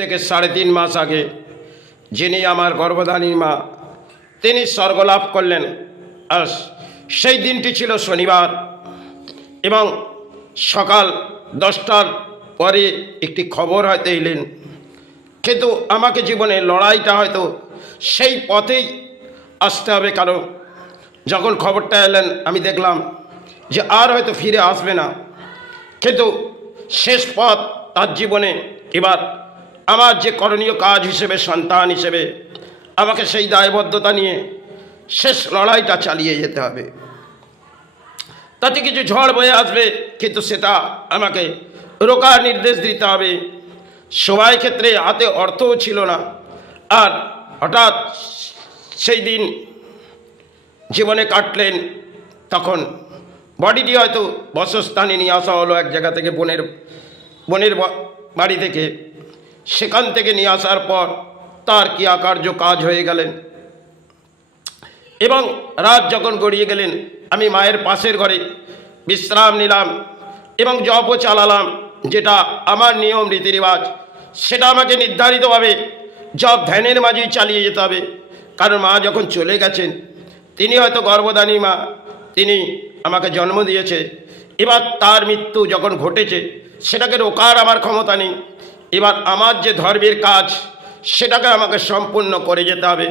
থেকে 3.5 মাস আগে যিনি আমার গর্ভধারী মা তিনি স্বর্গলাভ করলেন। আর সেই দিনটি ছিল শনিবার এবং সকাল 10টার পরে একটি খবর হয়তো এলেন, কিন্তু আমাকে জীবনে লড়াইটা হয়তো সেই পথেই আসতে হবে। কারণ যখন খবরটা এলেন আমি দেখলাম যে আর হয়তো ফিরে আসবে না, কিন্তু শেষ পথ তার জীবনে। এবার আমার যে করণীয় কাজ হিসেবে, সন্তান হিসেবে আমাকে সেই দায়বদ্ধতা নিয়ে শেষ লড়াইটা চালিয়ে যেতে হবে। তাতে কিছু ঝড় বয়ে আসবে, কিন্তু সেটা আমাকে রোকার নির্দেশ দিতে হবে। সবাই ক্ষেত্রে হাতে অর্থও ছিল না। আর হঠাৎ সেই দিন জীবনে কাটলেন, তখন বডিটি হয়তো বসস্থানে নিয়ে আসা হলো এক জায়গা থেকে, বোনের বাড়ি থেকে। সেখান থেকে নিয়ে আসার পর তার ক্রিয়াকার্য কাজ হয়ে গেলেন এবং রাত যখন গড়িয়ে গেলেন আমি মায়ের পাশের ঘরে বিশ্রাম নিলাম এবং জপও চালালাম, যেটা আমার নিয়ম রীতিরেওয়াজ। সেটা আমাকে নির্ধারিতভাবে জপ ধ্যানের মাঝেই চালিয়ে যেতে হবে। কারণ মা যখন চলে গেছেন, তিনি হয়তো গর্ভধারী মা, তিনি আমাকে জন্ম দিয়েছে। এবার তার মৃত্যু যখন ঘটেছে সেটাকে রোকার আমার ক্ষমতা নেই। এবার আমার যে ধর্মের কাজ সেটাকে আমাকে সম্পূর্ণ করে যেতে হবে।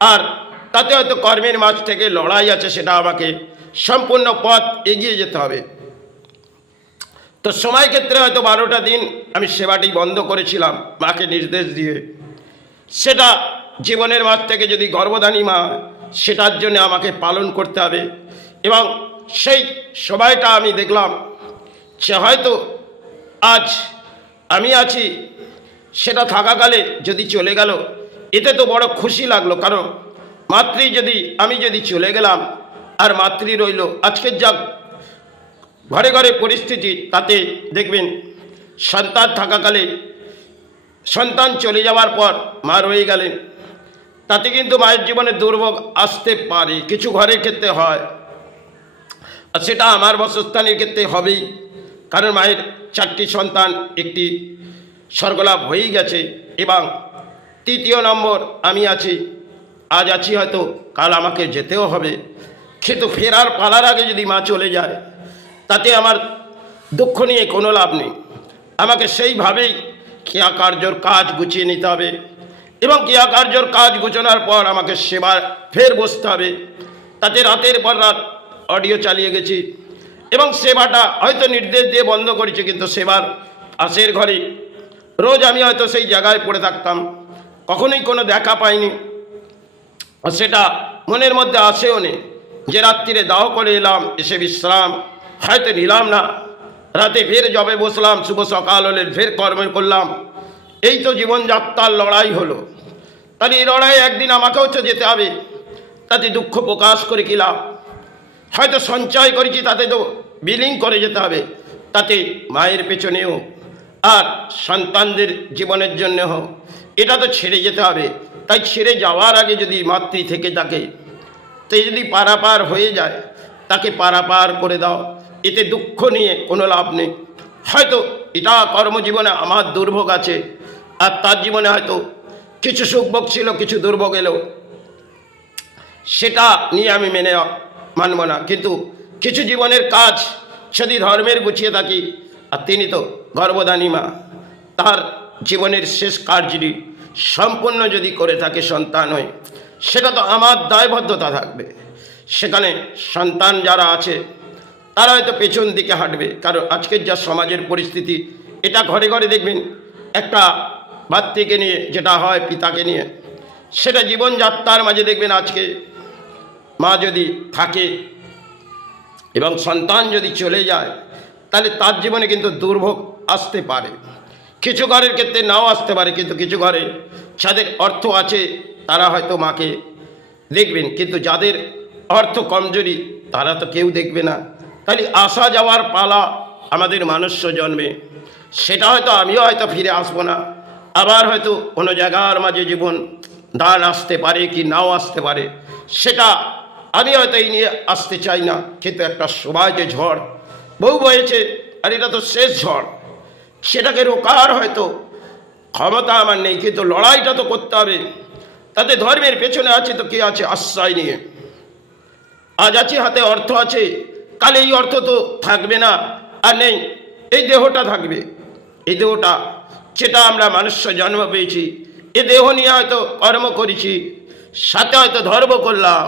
আর তাতে হয়তো কর্মের মাঝ থেকে লড়াই আছে, সেটা আমাকে সম্পূর্ণ পথ এগিয়ে যেতে হবে। তো সময় ক্ষেত্রে হয়তো 12টা দিন আমি সেবাটি বন্ধ করেছিলাম মাকে নির্দেশ দিয়ে। সেটা জীবনের মাঝ থেকে যদি গর্ভধারী মা, সেটার জন্য আমাকে পালন করতে হবে। এবং সেই সময়টা আমি দেখলাম সে হয়তো আজ আমি আছি, সেটা থাকাকালে যদি চলে গেল, এতে তো বড় খুশি লাগলো। কারণ আমি যদি চলে গেলাম আর মাতৃ রইল, আজকের যা ঘরে ঘরে পরিস্থিতি, তাতে দেখবেন সন্তান থাকাকালে, সন্তান চলে যাওয়ার পর মা রয়ে গেলেন, তাতে কিন্তু মায়ের জীবনে দুর্ভোগ আসতে পারে, কিছু ঘরের ক্ষেত্রে হয়। আর সেটা আমার বসস্থানের ক্ষেত্রে হবেই। কারণ মায়ের 4টি সন্তান, একটি স্বর্গলাভ হয়েই গেছে এবং 3য় নম্বর আমি আছি। আজ আছি, হয়তো কাল আমাকে যেতেও হবে। কিন্তু ফেরার পালার আগে যদি মা চলে যায়, তাতে আমার দুঃখ নিয়ে কোনো লাভ নেই। আমাকে সেইভাবেই ক্রিয়াকার্যর কাজ গুছিয়ে নিতে হবে এবং ক্রিয়াকার্যর কাজ গুছানোর পর আমাকে সেবার ফের বসতে হবে। তাতে রাতের পর রাত অডিও চালিয়ে গেছি এবং সেবাটা হয়তো নির্দেশ দিয়ে বন্ধ করেছি, কিন্তু সেবার পাশের ঘরে রোজ আমি হয়তো সেই জায়গায় পড়ে থাকতাম, কখনোই কোনো দেখা পাইনি। সেটা মনের মধ্যে আসেও নেই যে রাত্রিরে দাহ করে এলাম, এসে বিশ্রাম হয়তো নিলাম না, রাতে ফের জবে বসলাম, শুভ সকাল হলে ফের কর্ম করলাম। এই তো জীবনযাত্রার লড়াই হলো। তাহলে এই লড়াই একদিন আমাকেও তো যেতে হবে। তাতে দুঃখ প্রকাশ করে কি লাভ? হয়তো সঞ্চয় করেছি, তাতে তো বিলীন করে যেতে হবে। তাতে মায়ের পেছনেও আর সন্তানদের জীবনের জন্য হোক, এটা তো ছেড়ে যেতে হবে। তাই ছেড়ে যাওয়ার আগে যদি মাতৃ থেকে থাকে, তো যদি পারাপার হয়ে যায়, তাকে পারাপার করে দাও। এতে দুঃখ নিয়ে কোনো লাভ নেই। হয়তো এটা কর্মজীবনে আমার দুর্ভোগ আছে, আর তার জীবনে হয়তো কিছু সুখভোগ ছিল, কিছু দুর্ভোগ এলো, সেটা নিয়ে আমি মানব না। কিন্তু কিছু জীবনের কাজ যদি ধর্মের গুছিয়ে থাকি, আর তিনি তো গর্ভধারী মা, তার জীবনের শেষ কার্যটি সম্পূর্ণ যদি করে থাকে সন্তান হয়ে, সেটা তো আমার দায়বদ্ধতা থাকবে। সেখানে সন্তান যারা আছে তারা হয়তো পেছন দিকে হাঁটবে। কারণ আজকের যা সমাজের পরিস্থিতি, এটা ঘরে ঘরে দেখবেন একটা ভাতৃকে নিয়ে যেটা হয়, পিতাকে নিয়ে, সেটা জীবনযাত্রার মাঝে দেখবেন আজকে মা যদি থাকে এবং সন্তান যদি চলে যায়, তাহলে তার জীবনে কিন্তু দুর্ভোগ আসতে পারে। কিছু ঘরের ক্ষেত্রে নাও আসতে পারে, কিন্তু কিছু ঘরে যাদের অর্থ আছে তারা হয়তো মাকে দেখবেন, কিন্তু যাদের অর্থ কমজোরি তারা তো কেউ দেখবে না। তাহলে আসা যাওয়ার পালা আমাদের মনুষ্য জন্মে, সেটা হয়তো আমিও হয়তো ফিরে আসবো না। আবার হয়তো কোনো জায়গার মাঝে জীবন দান আসতে পারে কি নাও আসতে পারে, সেটা আমি হয়তো এই নিয়ে আসতে চাই না। কিন্তু একটা সময় যে ঝড় বউ বয়েছে, আর এটা তো শেষ ঝড়, সেটাকে রোকার হয়তো ক্ষমতা আমার নেই, কিন্তু লড়াইটা তো করতে হবে। তাতে ধর্মের পেছনে আছে তো কে আছে আশ্রয় নিয়ে। আজ আছে হাতে অর্থ আছে, কাল এই অর্থ তো থাকবে না, আর নেই এই দেহটা থাকবে। এই দেহটা যেটা আমরা মানুষ্য জন্ম পেয়েছি, এ দেহ নিয়ে হয়তো কর্ম করেছি, সাথে হয়তো ধর্ম করলাম,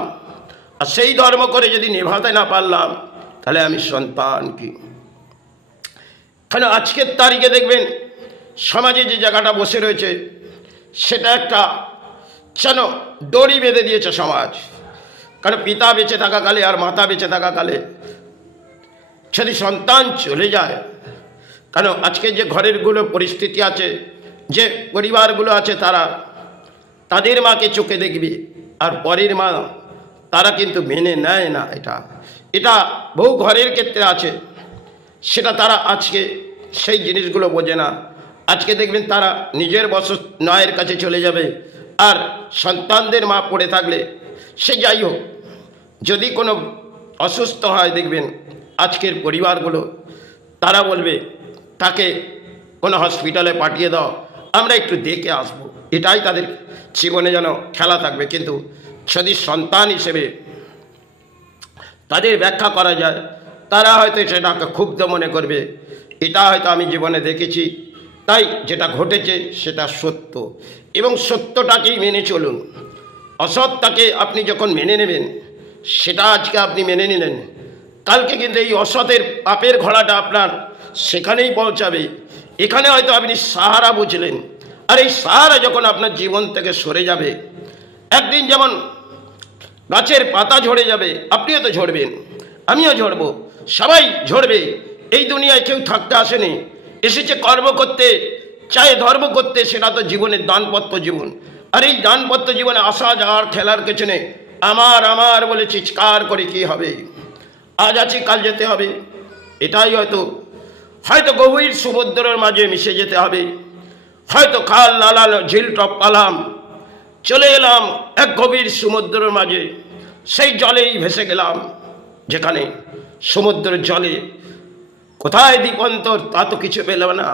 আর সেই ধর্ম করে যদি নেভাতে না পারলাম তাহলে আমি সন্তান কি? কেন আজকের তারিখে দেখবেন সমাজে যে জায়গাটা বসে রয়েছে সেটা একটা যেন দড়ি বেঁধে দিয়েছে সমাজ। কারণ পিতা বেঁচে থাকাকালে আর মাতা বেঁচে থাকাকালে যদি সন্তান চলে যায়, কারণ আজকে যে ঘরেরগুলো পরিস্থিতি আছে, যে পরিবারগুলো আছে, তারা তাদের মাকে চোখে দেখবে, আর পরের মা তারা কিন্তু মেনে নেয় না। এটা বহু ঘরের ক্ষেত্রে আছে, সেটা তারা আজকে সেই জিনিসগুলো বোঝে না। আজকে দেখবেন তারা নিজের নয়ের কাছে চলে যাবে, আর সন্তানদের মা পড়ে থাকলে সে যাই হোক, যদি কোনো অসুস্থ হয় দেখবেন আজকের পরিবারগুলো তারা বলবে তাকে কোনো হসপিটালে পাঠিয়ে দাও, আমরা একটু দেখে আসবো। এটাই তাদের জীবনে যেন খেলা থাকবে। কিন্তু যদি সন্তান হিসেবে তাদের ব্যাখ্যা করা যায়, তারা হয়তো সেটাকে ক্ষুব্ধ মনে করবে। এটা হয়তো আমি জীবনে দেখেছি, তাই যেটা ঘটেছে সেটা সত্য, এবং সত্যটাকেই মেনে চলুন। অসৎটাকে আপনি যখন মেনে নেবেন, সেটা আজকে আপনি মেনে নিলেন, কালকে কিন্তু এই অসতের পাপের ঘোড়াটা আপনার সেখানেই পৌঁছাবে। এখানে হয়তো আপনি সাহারা বুঝলেন, আর এই সাহারা যখন আপনার জীবন থেকে সরে যাবে, একদিন যেমন গাছের পাতা ঝরে যাবে, আপনিও তো ঝরবেন, আমিও ঝরব, সবাই ঝরবে। এই দুনিয়ায় কেউ থাকতে আসেনি, এসেছে কর্ম করতে, চাই ধর্ম করতে। সেটা তো জীবনের দানপত্র জীবন। আর এই দানপত্র জীবনে আসা যাওয়ার খেলার পেছনে আমার আমার বলে চিৎকার করে কি হবে? আজ আছি কাল যেতে হবে। এটাই হয়তো গভীর সমুদ্রের মাঝে মিশে যেতে হবে, হয়তো খাল লালাল ঝিল টপকালাম, চলে এলাম এক গভীর সমুদ্রের মাঝে, সেই জলেই ভেসে গেলাম, যেখানে সমুদ্রের জলে কোথায় দ্বীপান্তর তা তো কিছু পেলাম না।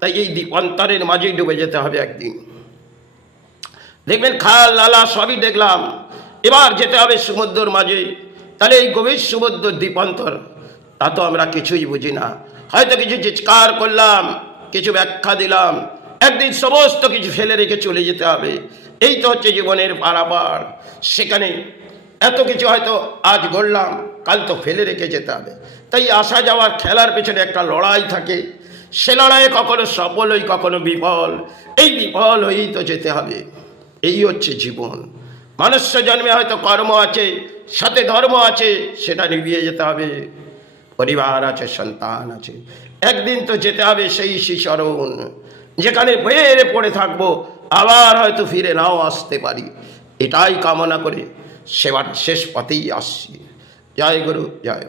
তাই এই দ্বীপান্তরের মাঝেই ডুবে যেতে হবে একদিন। দেখবেন খাল লালা সবই দেখলাম, এবার যেতে হবে সমুদ্রের মাঝে। তাহলে এই গভীর সমুদ্র দ্বীপান্তর তা তো আমরা কিছুই বুঝি না। হয়তো কিছু চিৎকার করলাম, কিছু ব্যাখ্যা দিলাম, একদিন সমস্ত কিছু ফেলে রেখে চলে যেতে হবে। এই তো হচ্ছে জীবনের পারাপার। সেখানে এত কিছু হয়তো আজ গড়লাম, কাল তো ফেলে রেখে যেতে হবে। তাই আসা যাওয়ার খেলার পেছনে একটা লড়াই থাকে। সে লড়াইয়ে কখনো সফল হই, কখনো বিফল। এই বিফল হয়েই তো যেতে হবে। এই হচ্ছে জীবন। মনুষ্য জন্মে হয়তো কর্ম আছে, সাথে ধর্ম আছে, সেটা নিভিয়ে যেতে হবে। পরিবার আছে, সন্তান আছে, একদিন তো যেতে হবে সেই শিশরণ, যেখানে বয়ে পড়ে থাকবো, আবার হয়তো ফিরে নাও আসতে পারি। এটাই কামনা করে সেবার শেষ পথেই আসছি। জয় গুরু, জয়।